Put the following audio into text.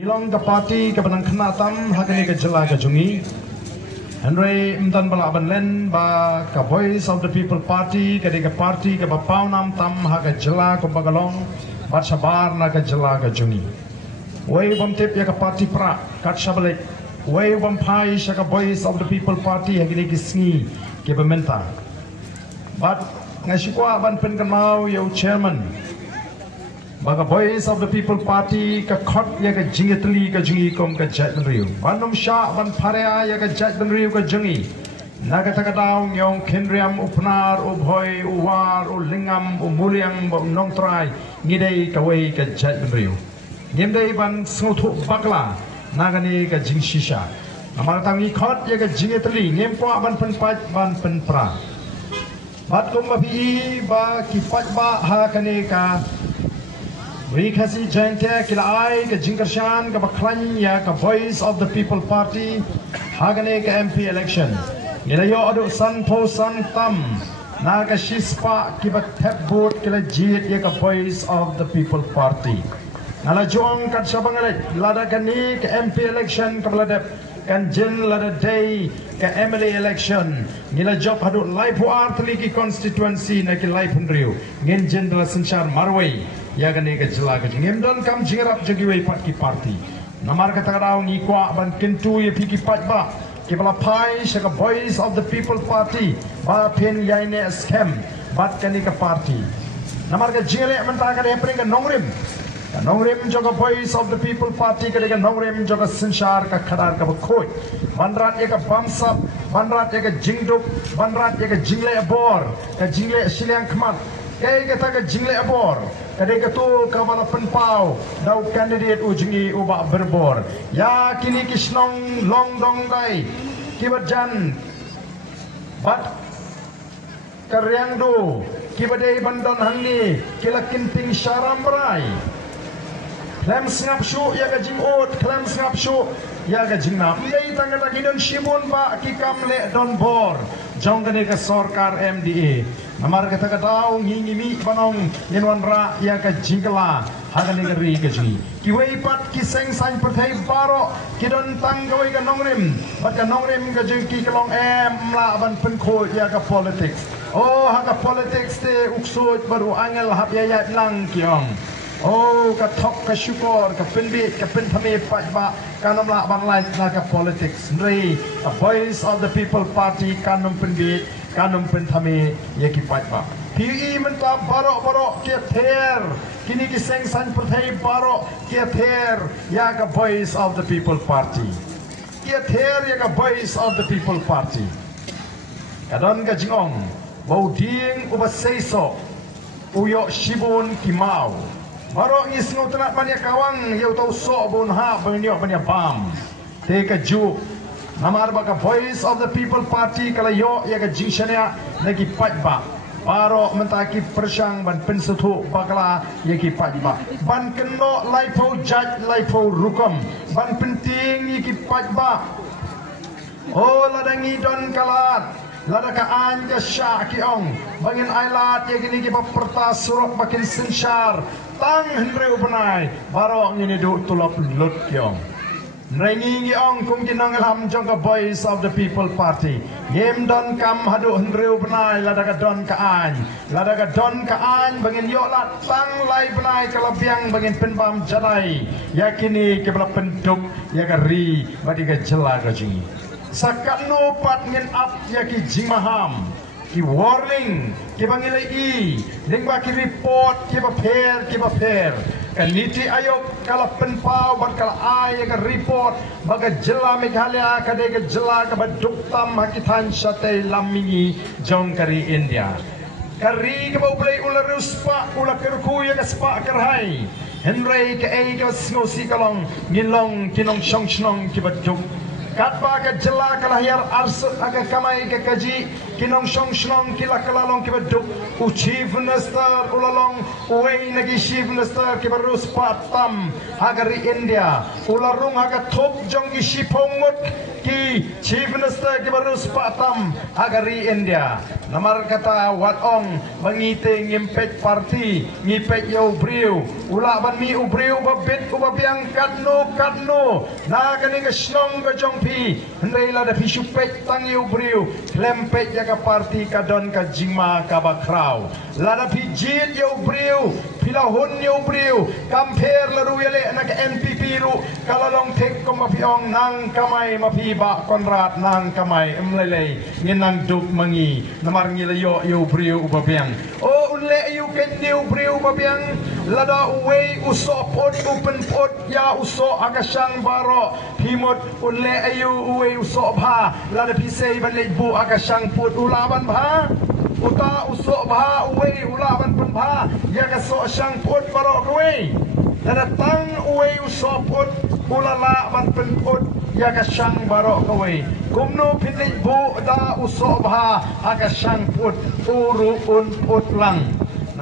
Ilong ke parti ke benang kenatam hakini ke jela ke jungi. Henry mdan bala len ba ke Voice of the People Party ke parti ke bapau nam tam ha ke jela ke bagalong bat sabar na ke jela ke jungi. Wei bom tip ya ke parti pra kat sabalik. Wei bom pai sya ke Voice of the People Party hakini ke sngi ke bementa. Bat ngasikwa ban pen kan mau yo chairman. Baga Voice of the People Party ka khot ya ka jingetli ka jungi kom ka jat riu banum sha ban pharea ya ka jat riu ka jungi naga takadaw yong kenriam upnar ubhoy uwar ulingam umuliang nong trai ngidei ka wei ka jat riu ngimdei ban snuthu bakla nagani ka jing shisha amar tangi khot ya ka jingetli ngempo ban pen pat ban pen pra bat kum bi ba ki pat ba ha kane ka Rikasi jente kila ai ke jingkershan ke baklan ya ke Voice of the People Party hagane ke MP election. Ila yo adu san po san tam na ke shispa ki bat tap board kila jit ya ke Voice of the People Party. Nala juang kat sabangale lada kani ke MP election ke beladep kan jin lada day ke MLA election. Nila job hadu live war tli ki constituency na ki live hendriu. Ngin jin dala senchar marway. Ya gani ke jela ke jingem don kam jingerap jagi wei pat ki parti namar kata kadau ni kwa ban kentu ye piki pat ba ke bala pai shaka Voice of the People Party ba pen yaine scam bat kani ke parti namar ke jingere menta ka de pring ke nongrim joga Voice of the People Party ke de nongrim joga senchar ka khadar ka khoi banrat ye ka bamsap banrat ye ka jingduk banrat ye ka jingle abor ka jingle siliang khmat kay kata ka jingle abor kadai ketul kabala penpau dau kandidat ujungi ubak berbor ya kini kisnong long dong dai kibat jan bat karyang do kibadai bandon hangni kila kinting syaram berai klem sngap syu ya ka jingot klem sngap syu ya ka jingna mei tangga lagi don shibun ba kikam le don bor jong kene ka sarkar MDA namar kata katau ngingi mi banong yenwan ra ya ka jingla haga negeri ka ji kiwei pat kiseng san perthai baro kidon tanggawai ka nongrim bat ka nongrim ka jing ki kalong la ban pen kho ya ka politics oh haga politics te uksut baru angel hap ya ya lang kiong oh ka thok ka syukur ka penbit ka penthame pat ba kanom la ban lai na ka politics ndrei a Voice of the People Party kanom penbit kanom penthame ye ki pat ba PE menta baro ke ther kini ki seng san perthai baro ke ther ya ka Voice of the People Party ke ther ya ka Voice of the People Party kadon ka jingong bau ding uba seiso uyo shibun kimau Baro ngis ngutrat mania kawang yau tau sok bon ha banyok mania bam. Teka juk. Nama arba ka Voice of the People Party kala yo ya ka jingshania lagi pat ba. Baro mentaki persang ban pensutu bakala ya ki pat ba. Ban keno laipo judge laipo rukom. Ban penting ya ki pat ba. Oh ladangi don kalat. Lada ka anja sya ki ong bangin ailat ya gini ki pertas surok bakin sensyar tang hendreu benai baro ngini du tulop lut ki ong nrengi ki ong kum ki nong ham jong ka Voice of the People Party yem don kam hadu hendreu benai lada ka don ka an bangin yo lat tang lai benai kalabiang bangin penbam jadai yakini ke bela penduk ya ka ri badi ka jela ka jingi sakat no pat ngin up ya ki jimaham ki warning ki bangilai i ling ba ki report ki ba fair kan niti ayok kala penpau bat kala ay ka report baga jela Meghalaya ka de ka jela ka baduk tam hakitan sate lamingi jong kari India kari ka ba ublay ula ruspa ula kerku ya ka spa karhai henry ka ay ka snosi kalong nilong kinong shnong ki baduk Katba ka jela kalahiyar arsut aga kamay ka kaji kinong song kila kalalong kibaduk u chief minister ulalong uway nagi chief minister kibarus patam agari India ularung haga top jong isipong mut ki chief minister kibarus patam agari India namar kata watong mangite ngimpet parti ngipet yo briu ula ban mi ubriu babit ubabiang kadno na ganing snong ka jong pi hendai la da pisupet tang yo briu klempet ya ka parti kadon ka jingma ka bakrau la da pijit yo briu pilahun yo briu kamper la ruyele na ka NPP ru kalalong tek ko mapiong nang kamay mapiba konrat nang kamay emlelei nginang duk mangi namar ngilayo yo briu ubabiang o unle yo ket yo briu ubabiang lada uway usopot open pot ya uso akasang baro himot unle ayu uway uso bha lada pisay banle bu akasang put ulaban bha uta uso bha uway ulaban pun bha ya kaso sang put baro uway lada tang uway uso pot ulala ban pun put ya kasang baro uway kumno pinle bu da uso bha akasang put uru un put lang